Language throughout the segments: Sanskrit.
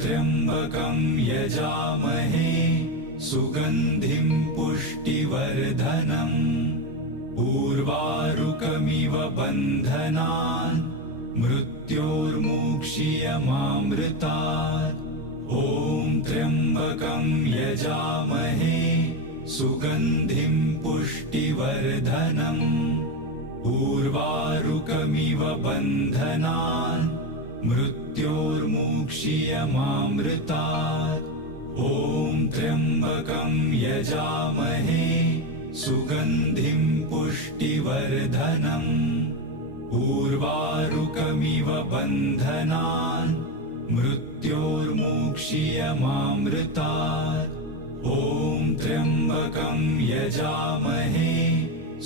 त्र्यम्बकं यजामहे सुगन्धिं पुष्टिवर्धनम् उर्वारुकमिव बन्धनान् मृत्योर्मुक्षीयमामृतात्। ॐ त्र्यम्बकं यजामहे सुगन्धिं पुष्टिवर्धनम् उर्वारुकमिव बन्धनान् मृत्योर्मुक्षीयमामृतात्। ॐ त्र्यम्बकं यजामहे सुगन्धिं पुष्टिवर्धनम् उर्वारुकमिव बन्धनान् मृत्योर्मुक्षीयमामृतात्। ॐ त्र्यम्बकं यजामहे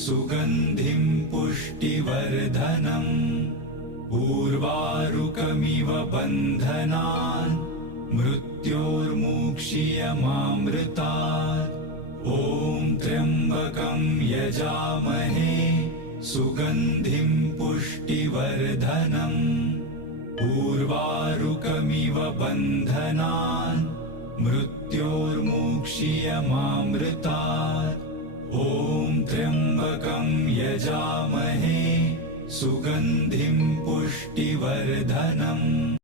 सुगन्धिं पुष्टिवर्धनम् उर्वारुकमिव बन्धनान् मृत्योर्मुक्षीयमामृतात्। ॐ त्र्यम्बकं यजामहे सुगन्धिं पुष्टिवर्धनम् उर्वारुकमिव बन्धनान् मृत्योर्मुक्षीयमामृतात्। ॐ त्र्यम्बकं यजामहे सुगन्धिं पुष्टिवर्धनम्